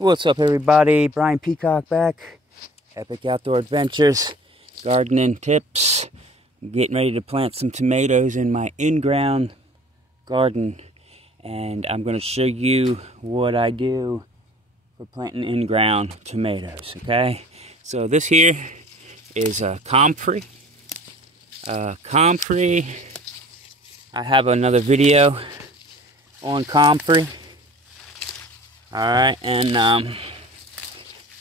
What's up, everybody? Brian Peacock back. Epic Outdoor Adventures, gardening tips. I'm getting ready to plant some tomatoes in my in-ground garden, and I'm going to show you what I do for planting in-ground tomatoes. Okay, so this here is comfrey. Comfrey. I have another video on comfrey. Alright, and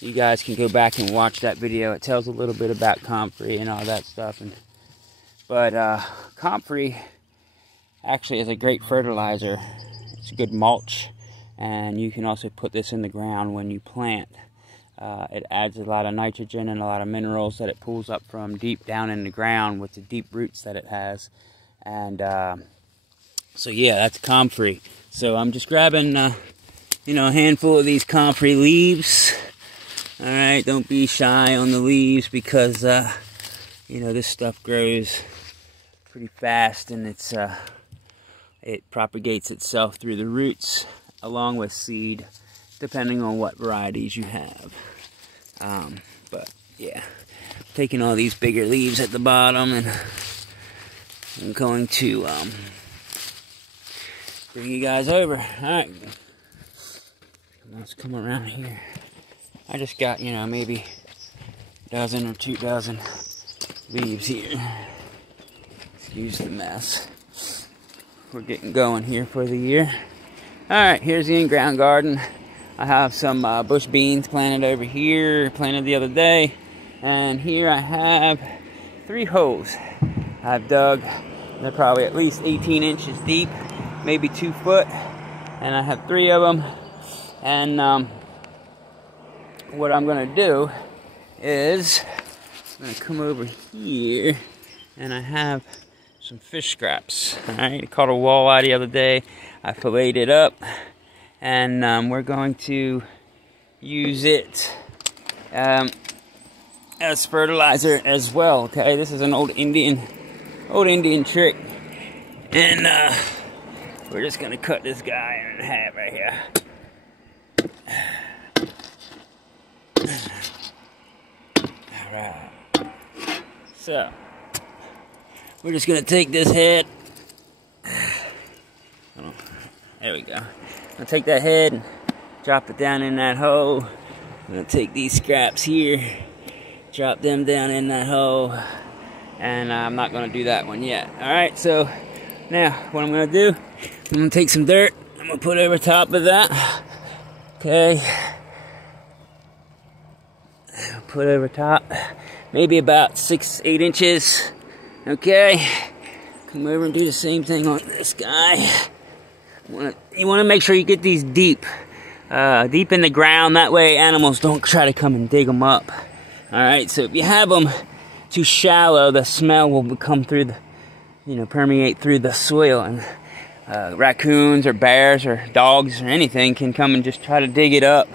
you guys can go back and watch that video. It tells a little bit about comfrey and all that stuff. But comfrey actually is a great fertilizer. It's a good mulch, and you can also put this in the ground when you plant. It adds a lot of nitrogen and a lot of minerals that it pulls up from deep down in the ground with the deep roots that it has. And so yeah, that's comfrey. So I'm just grabbing a handful of these comfrey leaves. Alright, don't be shy on the leaves because, this stuff grows pretty fast, and it propagates itself through the roots along with seed, depending on what varieties you have. But yeah, taking all these bigger leaves at the bottom, and I'm going to bring you guys over. Alright. Let's come around here. I just got, maybe a dozen or 2 dozen leaves here. Excuse the mess. We're getting going here for the year. Alright, here's the in-ground garden. I have some bush beans planted over here, planted the other day. And here I have 3 holes I've dug. They're probably at least 18 inches deep, maybe 2 foot. And I have 3 of them. And what I'm going to do is I'm going to come over here, and I have some fish scraps. Alright, I caught a walleye the other day. I filleted it up, and we're going to use it as fertilizer as well. Okay, this is an old Indian trick, and we're just going to cut this guy in half right here. Alright, so we're just gonna take this head. There we go. I'm gonna take that head and drop it down in that hole. I'm gonna take these scraps here, drop them down in that hole, and I'm not gonna do that one yet. Alright, so now what I'm gonna do, I'm gonna take some dirt, I'm gonna put over top of that. Okay, put over top, maybe about 6-8 inches. Okay, come over and do the same thing on this guy. You want to make sure you get these deep in the ground. That way animals don't try to come and dig them up. All right, so if you have them too shallow, the smell will come through the, permeate through the soil, and raccoons or bears or dogs or anything can come and just try to dig it up,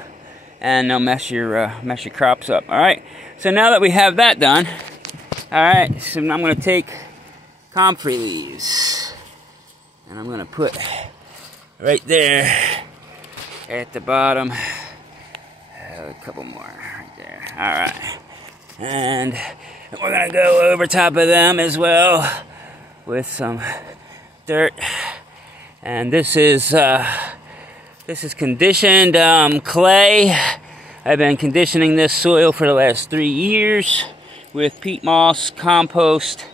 and they'll mess your crops up. All right, so now that we have that done, all right, so I'm going to take comfrey leaves, and I'm going to put right there at the bottom. A couple more right there. All right, and we're going to go over top of them as well with some dirt. And this is conditioned clay. I've been conditioning this soil for the last 3 years with peat moss, compost,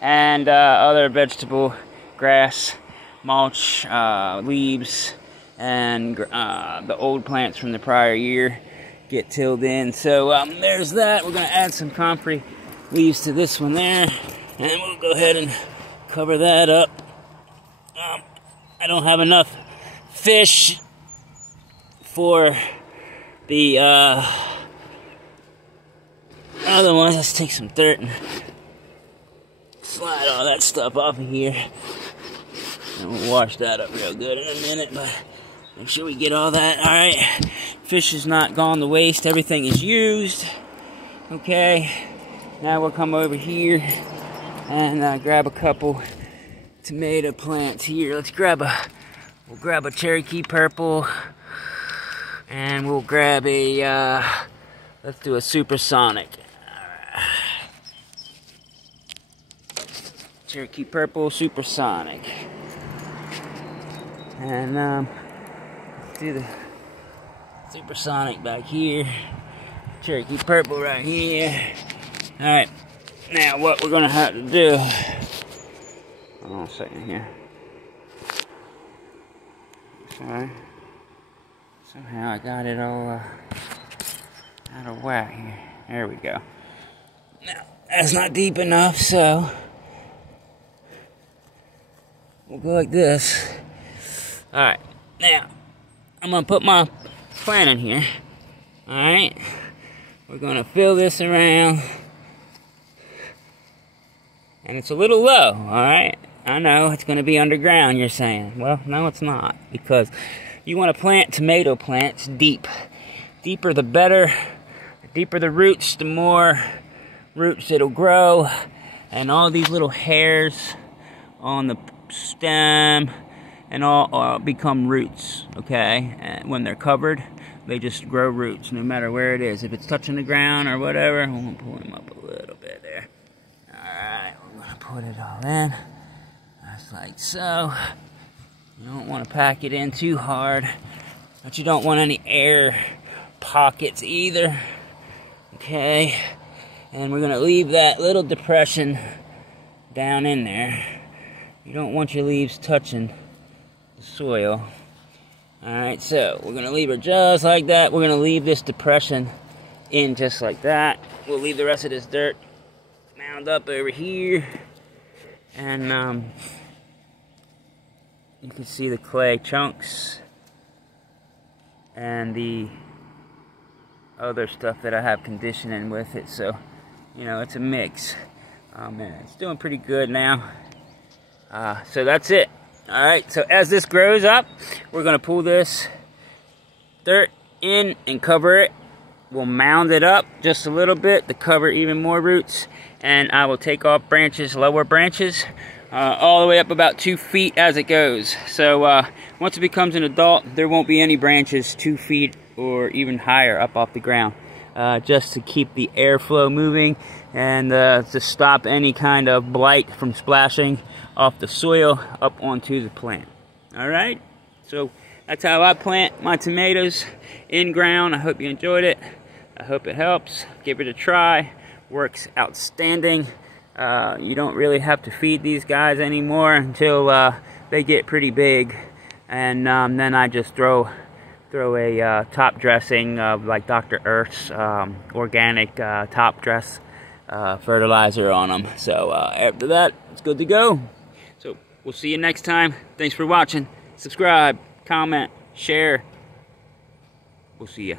and other vegetable grass, mulch, leaves, and the old plants from the prior year get tilled in. So there's that. We're going to add some comfrey leaves to this one there, and we'll go ahead and cover that up. I don't have enough fish for the other ones. Let's take some dirt and slide all that stuff off of here, and we'll wash that up real good in a minute, but make sure we get all that. Alright, fish is not gone to waste, everything is used. Okay, now we'll come over here and grab a couple tomato plants here. We'll grab a Cherokee purple. And we'll grab a, let's do a supersonic. Cherokee Purple Supersonic. And let's do the Supersonic back here. Cherokee Purple right here. Alright, now what we're gonna have to do, hold on a second here. Sorry. Somehow I got it all out of whack here. There we go. Now, that's not deep enough, so we'll go like this. Alright, now I'm gonna put my plant in here. Alright, we're gonna fill this around. And it's a little low, alright? I know, it's gonna be underground, you're saying. Well, no, it's not. Because you want to plant tomato plants deep. Deeper the better. The deeper the roots, the more roots it'll grow. And all these little hairs on the stem and all become roots, okay? And when they're covered, they just grow roots no matter where it is. If it's touching the ground or whatever, I'm gonna pull them up a little bit there. Alright, we're gonna put it all in. Just like so. You don't want to pack it in too hard, but you don't want any air pockets either. Okay, and we're gonna leave that little depression down in there. You don't want your leaves touching the soil. Alright, so we're gonna leave her just like that. We're gonna leave this depression in just like that. We'll leave the rest of this dirt mound up over here. And you can see the clay chunks and the other stuff that I have conditioning with it. So, you know, it's a mix. Man, it's doing pretty good now. So that's it. Alright, so as this grows up, we're going to pull this dirt in and cover it. We'll mound it up just a little bit to cover even more roots. And I will take off branches, lower branches, all the way up about 2 feet as it goes. So once it becomes an adult, there won't be any branches 2 feet or even higher up off the ground. Just to keep the airflow moving and to stop any kind of blight from splashing off the soil up onto the plant. Alright, so that's how I plant my tomatoes in ground. I hope you enjoyed it. I hope it helps. Give it a try. Works outstanding. You don't really have to feed these guys anymore until they get pretty big, and then I just throw a top dressing of like Dr. Earth's organic top dress fertilizer on them. So after that, it's good to go. So we'll see you next time. Thanks for watching. Subscribe, comment, share. We'll see you.